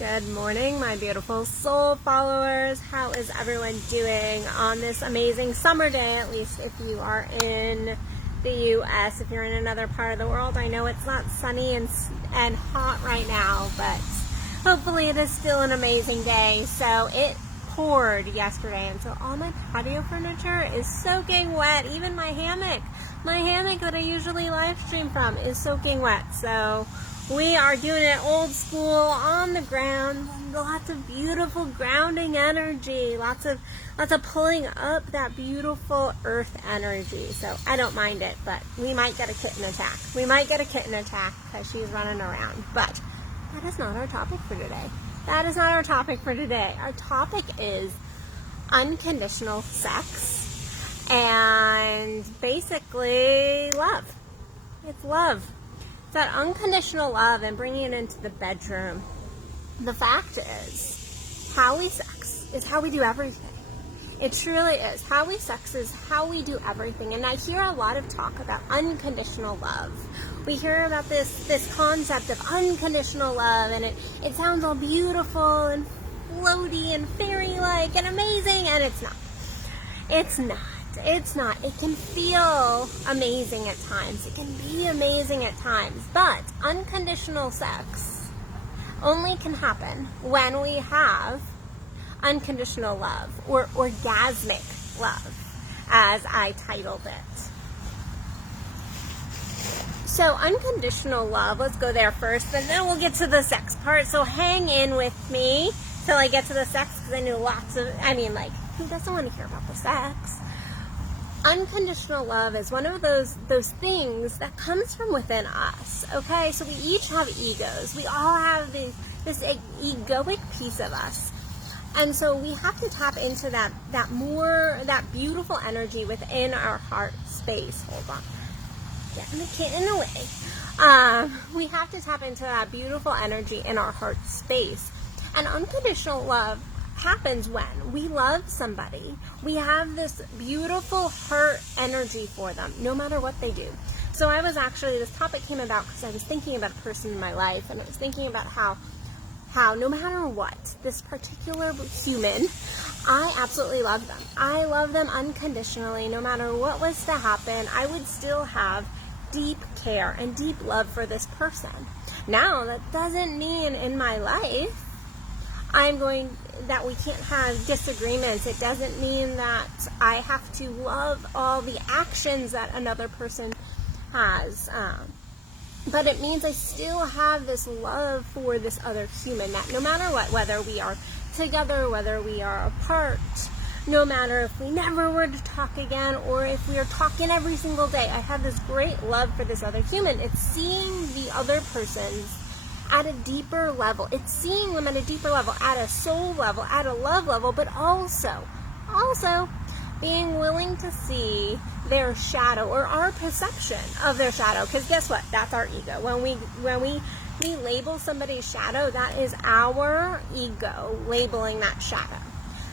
Good morning, my beautiful soul followers. How is everyone doing on this amazing summer day, at least if you are in the U.S. If you're in another part of the world, I know it's not sunny and hot right now, but hopefully it is still an amazing day. So it poured yesterday, and so all my patio furniture is soaking wet. Even my hammock that I usually live stream from is soaking wet. So we are doing it old school on the ground. Lots of beautiful grounding energy. Lots of pulling up that beautiful earth energy. So I don't mind it, but we might get a kitten attack. Because she's running around. But that is not our topic for today. Our topic is unconditional sex and basically love. It's love. It's that unconditional love and bringing it into the bedroom. The fact is, how we sex is how we do everything. It truly is. How we sex is how we do everything. And I hear a lot of talk about unconditional love. We hear about this concept of unconditional love, and it sounds all beautiful and floaty and fairy-like and amazing, and it's not. It's not. It can feel amazing at times. It can be amazing at times. But unconditional sex only can happen when we have unconditional love, or orgasmic love, as I titled it. So unconditional love, let's go there first, and then we'll get to the sex part. So hang in with me till I get to the sex, because I know who doesn't want to hear about the sex? Unconditional love is one of those things that comes from within us, okay? So we each have egos. We all have this egoic piece of us. And so we have to tap into that beautiful energy within our heart space. Hold on. Getting the kitten away. We have to tap into that beautiful energy in our heart space. And unconditional love happens when we love somebody. We have this beautiful heart energy for them, no matter what they do. So this topic came about because I was thinking about a person in my life, and I was thinking about how no matter what, this particular human, I absolutely love them. I love them unconditionally. No matter what was to happen, I would still have deep care and deep love for this person. Now, that doesn't mean in my life that we can't have disagreements. It doesn't mean that I have to love all the actions that another person has. But it means I still have this love for this other human, that no matter what, whether we are together, whether we are apart, no matter if we never were to talk again, or if we are talking every single day, I have this great love for this other human. It's seeing the other person's at a deeper level. It's seeing them at a deeper level, at a soul level, at a love level, but also being willing to see their shadow, or our perception of their shadow. Because guess what? That's our ego. When we label somebody's shadow, that is our ego labeling that shadow.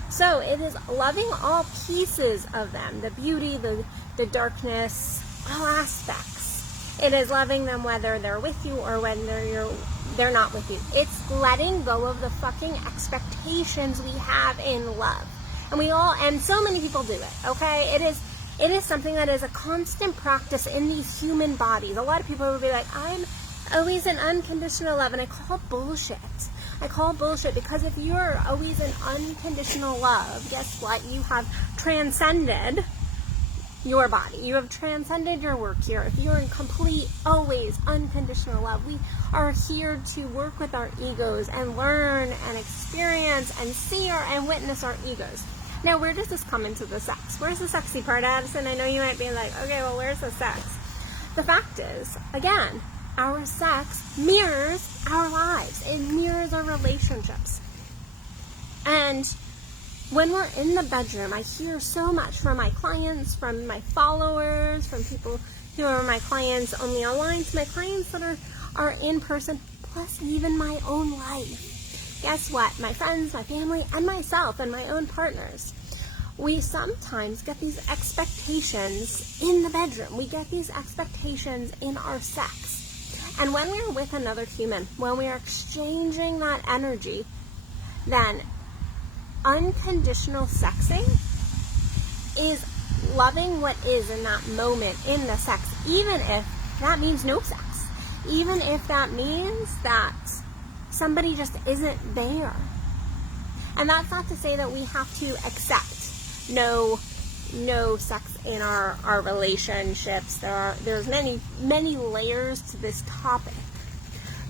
So it is loving all pieces of them, the beauty, the darkness, all aspects. It is loving them whether they're with you or whether they're not with you. It's letting go of the fucking expectations we have in love. And so many people do it, okay? It is something that is a constant practice in these human bodies. A lot of people will be like, I'm always in unconditional love, and I call bullshit. Because if you're always in unconditional love, guess what? You have transcended your body. You have transcended your work here. If you're in complete, always unconditional love, we are here to work with our egos and learn and experience and see and witness our egos. Now, where does this come into the sex? Where's the sexy part, Addison? I know you might be like, okay, well, where's the sex? The fact is, again, our sex mirrors our lives. It mirrors our relationships. And when we're in the bedroom, I hear so much from my clients, from my followers, from people who are my clients only online, to my clients that are in person, plus even my own life. Guess what? My friends, my family, and myself, and my own partners. We sometimes get these expectations in the bedroom. We get these expectations in our sex. And when we are with another human, when we are exchanging that energy, then unconditional sexing is loving what is in that moment in the sex, even if that means no sex, even if that means that somebody just isn't there. And that's not to say that we have to accept no sex in our relationships. There's many layers to this topic.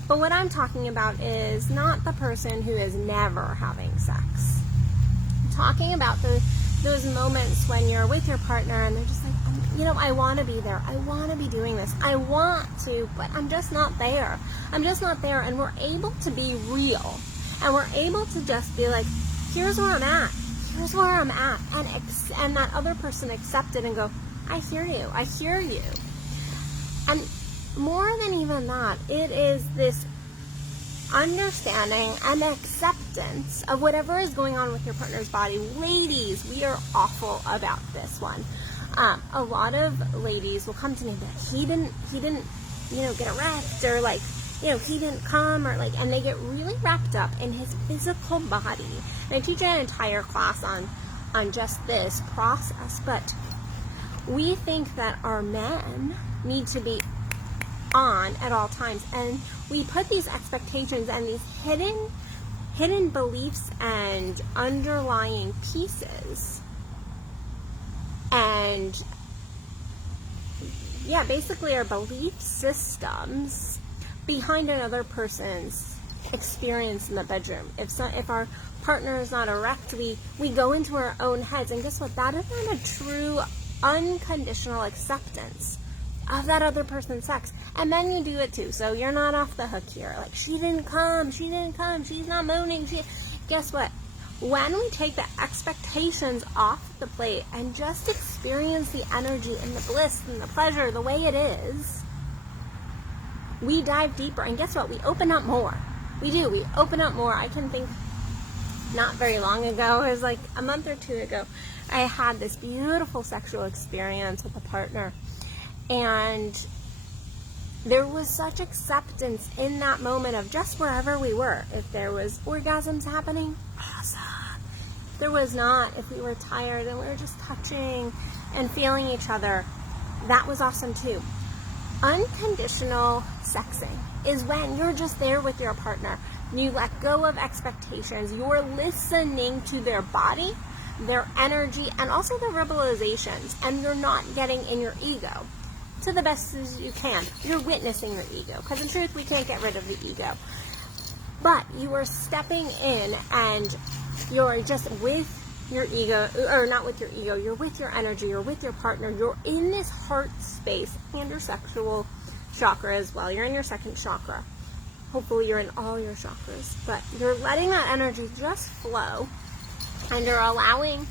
But what I'm talking about is not the person who is never having sex. I'm talking about those moments when you're with your partner and they're just like, I want to be there. I want to be doing this. I want to, but I'm just not there. I'm just not there. And we're able to be real. And we're able to just be like, here's where I'm at. Here's where I'm at. And that other person accept it and go, I hear you. I hear you. And more than even that, it is this understanding and acceptance of whatever is going on with your partner's body. Ladies, we are awful about this one. A lot of ladies will come to me and be like, he didn't, get erect, or like, he didn't come, or like, and they get really wrapped up in his physical body. And I teach an entire class on just this process, but we think that our men need to be on at all times, and we put these expectations and these hidden beliefs and underlying pieces, and basically our belief systems behind another person's experience in the bedroom. If our partner is not erect, we go into our own heads, and guess what? That is not a true unconditional acceptance of that other person's sex. And then you do it too, so you're not off the hook here. Like, she didn't come, she's not moaning. Guess what? When we take the expectations off the plate and just experience the energy and the bliss and the pleasure the way it is, we dive deeper, and guess what? We open up more. We do. We open up more. I can think not very long ago, it was like a month or two ago, I had this beautiful sexual experience with a partner, and there was such acceptance in that moment of just wherever we were. If there was orgasms happening, awesome. If there was not, if we were tired and we were just touching and feeling each other, that was awesome too. Unconditional sexing is when you're just there with your partner. You let go of expectations. You're listening to their body, their energy, and also their verbalizations, and you're not getting in your ego. To the best as you can. You're witnessing your ego, because in truth, we can't get rid of the ego. But you are stepping in, and you're just with your ego, or not with your ego, you're with your energy, you're with your partner, you're in this heart space and your sexual chakra as well. You're in your second chakra. Hopefully you're in all your chakras, but you're letting that energy just flow, and you're allowing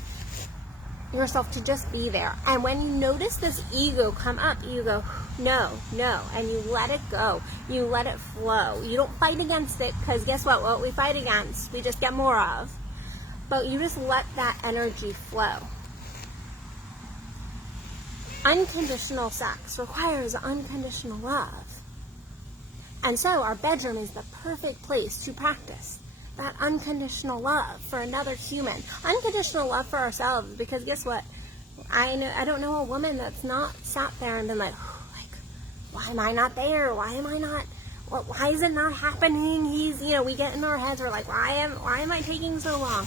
yourself to just be there. And when you notice this ego come up, you go, no, and you let it go. You let it flow. You don't fight against it, because guess what we fight against, we just get more of. But you just let that energy flow. Unconditional sex requires unconditional love. And so our bedroom is the perfect place to practice that unconditional love for another human. Unconditional love for ourselves, because guess what? I don't know a woman that's not sat there and been like, why am I not there? Why am I not? Why is it not happening? We get in our heads, we're like, why am I taking so long?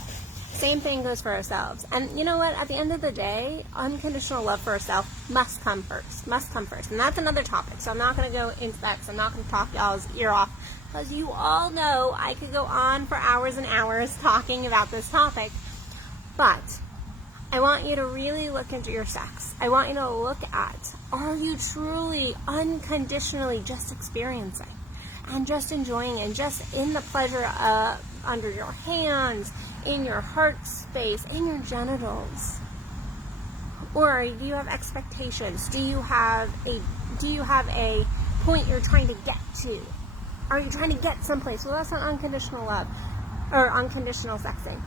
Same thing goes for ourselves. And you know what? At the end of the day, unconditional love for ourselves must come first. And that's another topic. So I'm not going to go into that, because I'm not going to talk y'all's ear off. Because you all know I could go on for hours and hours talking about this topic. But I want you to really look into your sex. I want you to look at, are you truly unconditionally just experiencing and just enjoying and just in the pleasure under your hands, in your heart space, in your genitals? Or do you have expectations? Do you have a point you're trying to get to? Are you trying to get someplace? Well, that's not unconditional love or unconditional sexing.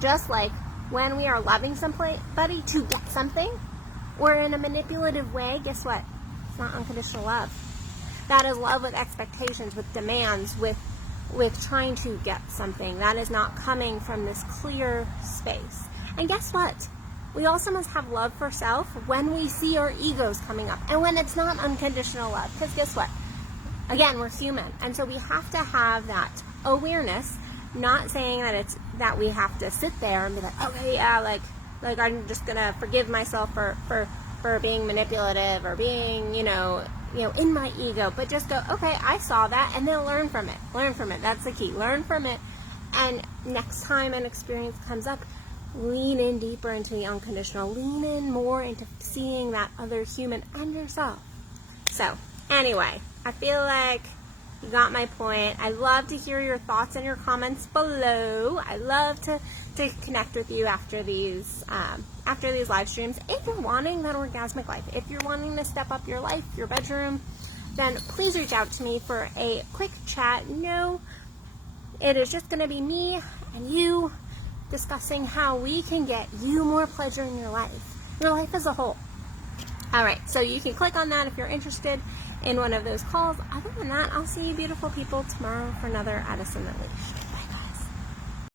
Just like when we are loving somebody to get something, or in a manipulative way, guess what? It's not unconditional love. That is love with expectations, with demands, with trying to get something. That is not coming from this clear space. And guess what? We also must have love for self when we see our egos coming up, and when it's not unconditional love. Because guess what? Again, we're human, and so we have to have that awareness. Not saying that we have to sit there and be like, okay, yeah, like I'm just gonna forgive myself for being manipulative or being, you know, in my ego, but just go, okay, I saw that, and then learn from it. Learn from it. That's the key. Learn from it, and next time an experience comes up, lean in deeper into the unconditional. Lean in more into seeing that other human and yourself. So, anyway, I feel like you got my point. I love to hear your thoughts and your comments below. I love to connect with you after these live streams. If you're wanting that orgasmic life, if you're wanting to step up your life, your bedroom, then please reach out to me for a quick chat. No, it is just going to be me and you discussing how we can get you more pleasure in your life as a whole. All right, so you can click on that if you're interested in one of those calls. Other than that, I'll see you beautiful people tomorrow for another Addison Unleashed.